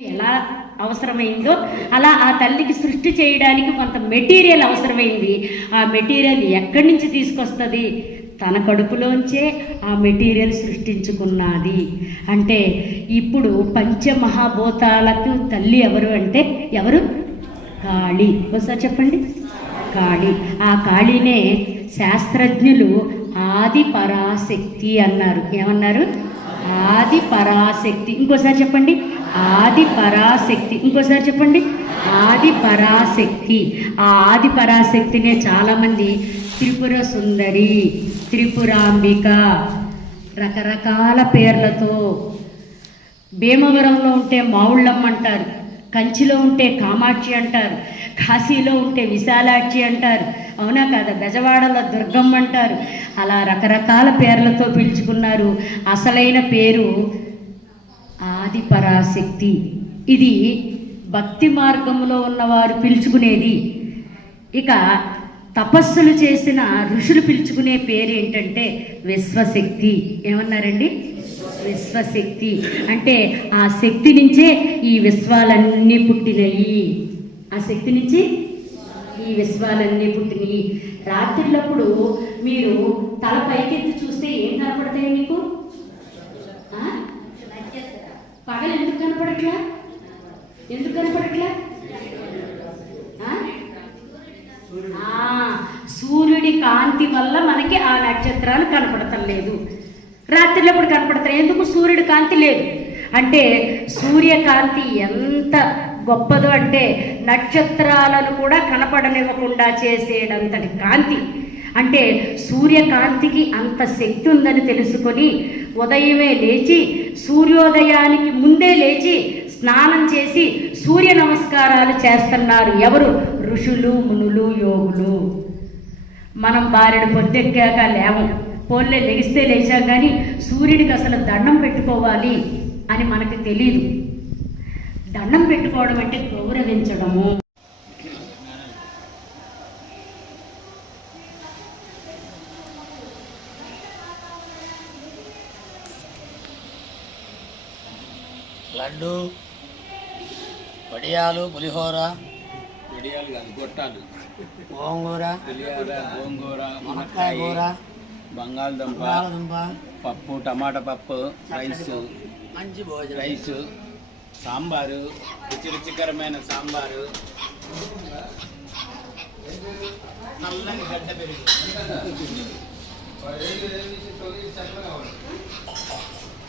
ఎలా అవసరమైందో అలా ఆ తల్లికి సృష్టి చేయడానికి కొంత మెటీరియల్ అవసరమైంది. ఆ మెటీరియల్ ఎక్కడి నుంచి తీసుకొస్తుంది? తన కడుపులోంచే ఆ మెటీరియల్ సృష్టించుకున్నది. అంటే ఇప్పుడు పంచమహాభూతాలకు తల్లి ఎవరు అంటే ఎవరు? కాళీ. ఒకసారి చెప్పండి. కాళీ. ఆ కాళీనే శాస్త్రజ్ఞులు ఆది పరాశక్తి అన్నారు. ఏమన్నారు? ఆది పరాశక్తి. ఇంకోసారి చెప్పండి. ఆది పరాశక్తి. ఇంకోసారి చెప్పండి. ఆది పరాశక్తి. ఆ ఆది పరాశక్తినే చాలామంది త్రిపుర సుందరి త్రిపురాంబిక రకరకాల పేర్లతో భీమవరంలో ఉంటే మావుళ్ళమ్మ అంటారు కంచిలో ఉంటే కామాక్షి అంటారు కాశీలో ఉంటే విశాలాక్షి అంటారు అవునా కదా? బెజవాడలో దుర్గమ్మ అంటారు. అలా రకరకాల పేర్లతో పిలుచుకున్నారు. అసలైన పేరు ఆది పరాశక్తి ఇది భక్తి మార్గంలో ఉన్నవారు పిలుచుకునేది. ఇక తపస్సులు చేసిన ఋషులు పిలుచుకునే పేరు ఏంటంటే విశ్వశక్తి. ఏమన్నారండి? విశ్వశక్తి. అంటే ఆ శక్తి నుంచే ఈ విశ్వాలన్నీ పుట్టినవి ఆ శక్తి నుంచి ఈ విశ్వాలన్నీ పుట్టినవి రాత్రిలప్పుడు మీరు తల పైకెత్తి చూస్తే ఏం కనపడతాయి మీకు? పగలు ఎందుకు కనపడట్లా? ఎందుకు కనపడట్లా? సూర్యుడి కాంతి వల్ల మనకి ఆ నక్షత్రాలు కనపడటం లేదు రాత్రిలోప్పుడు కనపడతాయి? ఎందుకు సూర్యుడి కాంతి లేదు? అంటే సూర్యకాంతి ఎంత గొప్పదో అంటే నక్షత్రాలను కూడా కనపడనివ్వకుండా చేసేటంతటి కాంతి. అంటే సూర్యకాంతికి అంత శక్తి ఉందని తెలుసుకొని ఉదయమే లేచి సూర్యోదయానికి ముందే లేచి స్నానం చేసి సూర్య నమస్కారాలు చేస్తున్నారు ఎవరు? ఋషులు మునులు యోగులు. మనం బారెడు పొద్దెక్కాక లేవం. పోన్లే లెగిస్తే లేచాం కానీ సూర్యుడికి అసలు దండం పెట్టుకోవాలి అని మనకు తెలియదు దండం పెట్టుకోవడం అంటే గౌరవించడము. లడ్డు వడియాలు పులిహోర. మిడియాలు కాదు గొట్టాలు. గోంగూర. గోంగూర మునక్కాయ కూర. బంగాళదుంప బంగాళదుంప. పప్పు టమాటా పప్పు రైస్. మంచి భోజనం. రైస్ సాంబారు రుచి రుచికరమైన సాంబారు. నల్లని గడ్డ పెరుగు.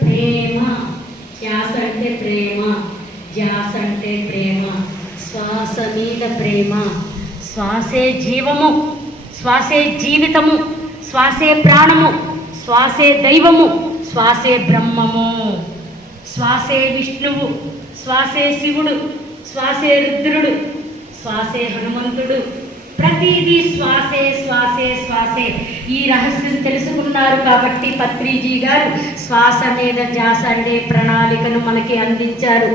ప్రేమ ధ్యాస అంటే ప్రేమ ధ్యాస అంటే ప్రేమ శ్వాస మీద ప్రేమ శ్వాసే జీవము శ్వాసే జీవితము శ్వాసే ప్రాణము శ్వాసే దైవము శ్వాసే బ్రహ్మము. శ్వాసే విష్ణువు శ్వాసే శివుడు శ్వాసే రుద్రుడు శ్వాసే హనుమంతుడు ప్రతిదీ శ్వాసే శ్వాసే శ్వాసే. ఈ రహస్యం తెలుసుకున్నారు కాబట్టి పత్రిజీ గారు శ్వాస మీద ధ్యాస అనే ప్రణాళికను మనకి అందించారు.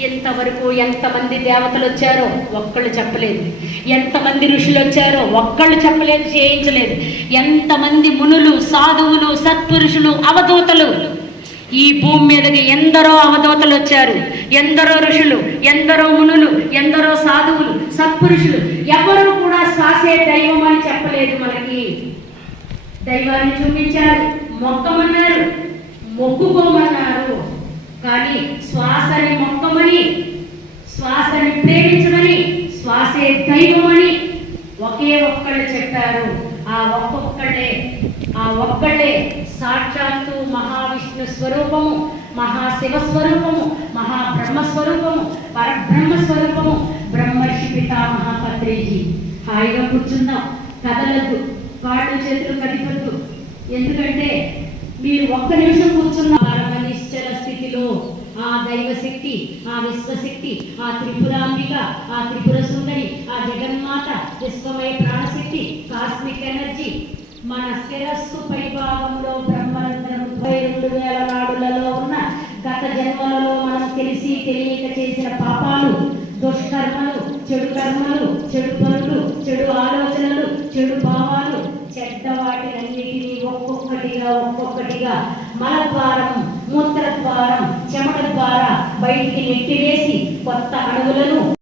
ఎంతవరకు ఎంతమంది దేవతలు వచ్చారో ఒక్కళ్ళు చెప్పలేదు. ఎంతమంది ఋషులు వచ్చారో ఒక్కళ్ళు చెప్పలేదు చేయించలేదు. ఎంతమంది మునులు సాధువులు సత్పురుషులు అవధూతలు ఈ భూమి మీదకి ఎందరో అవధూతలు వచ్చారు. ఎందరో ఋషులు ఎందరో మునులు ఎందరో సాధువులు సత్పురుషులు ఎవరు కూడా దైవం అని చెప్పలేదు మనకి. దైవాన్ని చూపించారు మొక్కమన్నారు మొక్కుకోమన్నారు. కానీ శ్వాసని మొక్కమని శ్వాసని ప్రేమించమని శ్వాసే దైవమని ఒకే ఒక్కళ్ళు చెప్పారు. ఆ ఒక్కొక్కడే ఆ ఒక్కళ్ళే సాక్షాత్తు మహావిష్ణు స్వరూపము మహాశివ స్వరూపము మహాబ్రహ్మ స్వరూపము పరబ్రహ్మ స్వరూపము బ్రహ్మర్షి పితామహ పత్రిజీ. హాయిగా కూర్చుందాం. కదలద్దు. కాళ్ళు చేతులు కడిపద్దు ఎందుకంటే మీరు ఒక్క నిమిషం కూర్చున్న దైవశక్తి ఆ విశ్వశక్తి ఆ త్రిపురాంబిక ఆ త్రిపుర సుందరి ఆ జగన్మాత విశ్వమయ ప్రాణశక్తి కాస్మిక్ ఎనర్జీ మన శిరస్సు పై భాగంలో బ్రహ్మరంధ్రం ముప్పై రెండు వేల నాడులలో ఉన్న గత జన్మలలో మనం తెలిసి తెలియక చేసిన పాపాలు దుష్కర్మలు ఒక్కొక్కటిగా ఒక్కొక్కటిగా మల మూత్రద్వారం మూత్ర ద్వారం చెమట ద్వారా బయటికి నెట్టివేసి కొత్త అణువులను